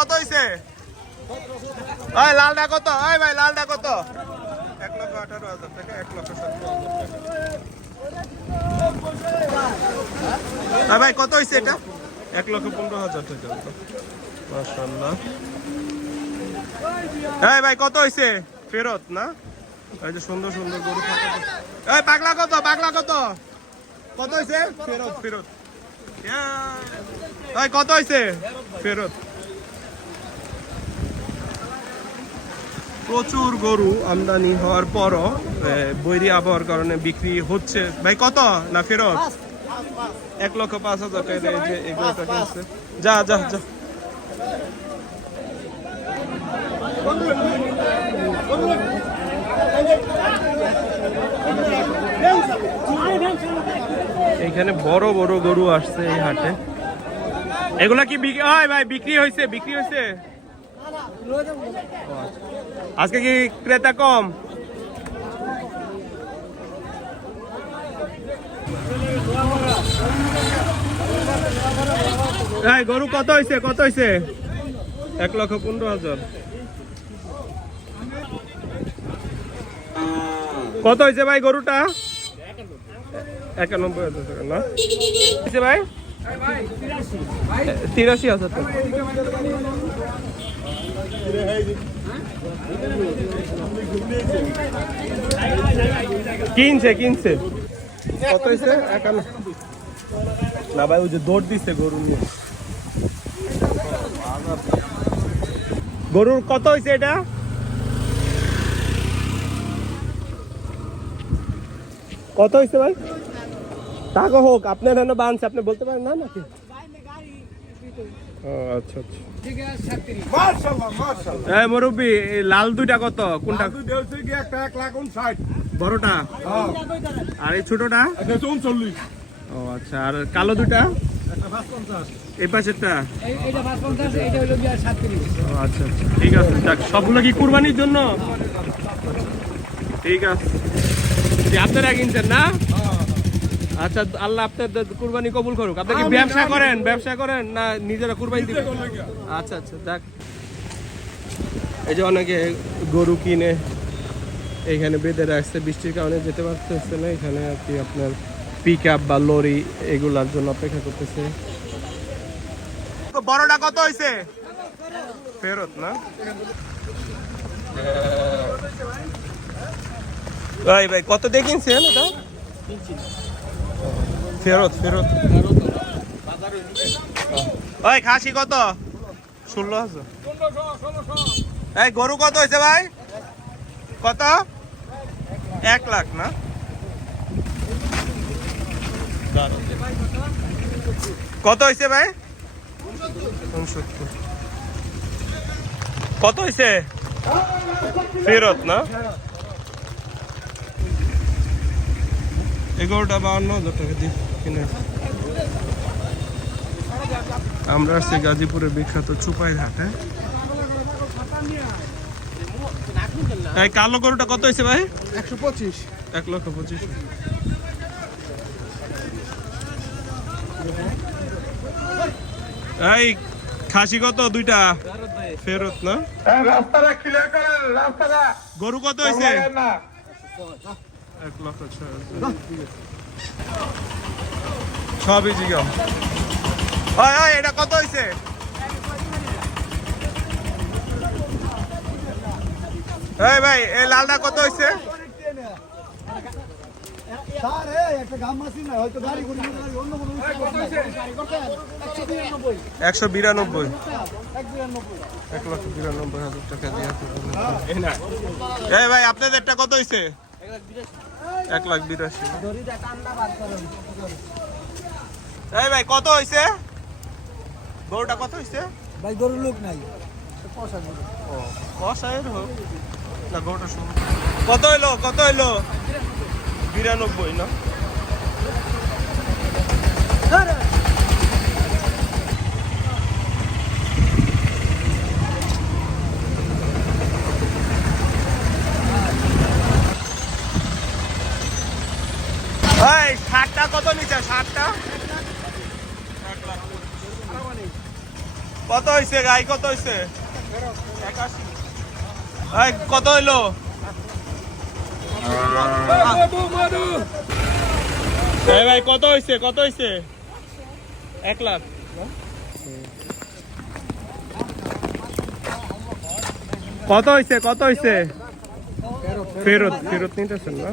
কত হইছে? ওই লালটা কত? ওই ভাই, লালটা কত? এক লক্ষ আঠারো হাজার টাকা, এক লক্ষ ভাই, কত হয়েছে এটা? এক লক্ষ পনেরো হাজার টাকা। মাসাল্লাহ ভাই, কত হয়েছে ফেরত, না? এই যে সুন্দর সুন্দর গরু এই, পাগলা কত? পাগলা কত? কত হয়েছে ফেরত ফেরত। কত হয়েছে ফেরত। প্রচুর গরু আমদানি হওয়ার পরও বৈরি আবহাওয়ার কারণে বিক্রি হচ্ছে। ভাই কত না ফেরত? এক লক্ষ পাঁচ হাজার টাকা যে যা যা। এখানে বড় বড় গরু আসছে এই হাটে। এগুলা কি বিক্রি হয় ভাই বিক্রি হয়েছে বিক্রি হয়েছে? আজকে কি ক্রেতা কম? গরু কত হয়েছে কত হয়েছে এক লক্ষ পনেরো হাজার। কত হয়েছে ভাই গরুটা? একানব্বই হাজার টাকা, না? ভাই? তিরাশি হাজার টাকা। কিনছে কিনছে। কত হয়েছে? একান্ন। না ভাই ওই যে দৌড় দিচ্ছে গরু নিয়ে। গরুর কত হয়েছে এটা? কত হয়েছে ভাই? টাকা হোক আপনার বানছে আপনি বলতে পারেন না নাকি? ও আচ্ছা আচ্ছা। এই মুরব্বি লাল দুইটা কত? কোনটা? লালু একটা এক লাখ উনষাট বড়টা? হ্যাঁ। আর এই ছোটটা? এটা উনচল্লিশ ও আচ্ছা আর কালো এই পাশেরটা? ও আচ্ছা আচ্ছা ঠিক আছে যাক সবগুলো কি কুরবানির জন্য? ঠিক আছে। আপনারা কিনছেন না? আচ্ছা আল্লাহ আপনার কুরবানি কবুল করুক। আপনি কি ব্যবসা করেন? ব্যবসা করেন না নিজেরা কুরবানি দিবেন? আচ্ছা আচ্ছা যাক। এই যে অনেকে গরু কিনে এখানে বেঁধে রাখছে বৃষ্টির কারণে যেতে পারতেছে না। এখানে আর কি আপনার পিক আপ বা লরি এগুলার জন্য অপেক্ষা করতেছে। বড়টা কত হয়েছে ফেরত না? ভাই ভাই কত দিয়ে কিনছেন এটা? ফেরত ফেরত। ওই খাসি কত? ষোলো হাজার। এই গরু কত হয়েছে ভাই? কত? এক লাখ না? কত হয়েছে ভাই? কত হয়েছে? ফেরত না? এগারোটা বাউন্ন হাজার টাকা দিয়ে। আমরা আসছি গাজীপুরের বিখ্যাত চুপাই ঘাটে এই কালো গরুটা কত হয়েছে ভাই? একশো পঁচিশ। এক লক্ষ পঁচিশ। এই খাসি কত দুইটা? ফেরত না? রাস্তাটা ক্লিয়ার করেন রাস্তাটা। গরু কত হয়েছে? না। এক লক্ষ ছয় এটা কত হয়েছে এই ভাই এই লালটা কত হয়েছে একশো বিরানব্বই। এক বিরানব্বই। এক লক্ষ বিরানব্বই হাজার টাকা দিয়ে। এই ভাই আপনাদেরটা কত হয়েছে এক লাখ বিরাশি। এই ভাই কত হয়েছে গরুটা কত হয়েছে ভাই গরু লোক নাই। ও কষায়ের হোক। না গরুটা শুনুন কত হইল কত হইল? বিরানব্বই না? ষাটটা কত নিচ্ছে ষাটটা কত হইছে গাই? কত এই, কত হইল? ভাই কত হইছে? কত হইছে? এক লাখ। কত হইছে? কত হইছে? ফেরত ফেরত নিতেছেন না?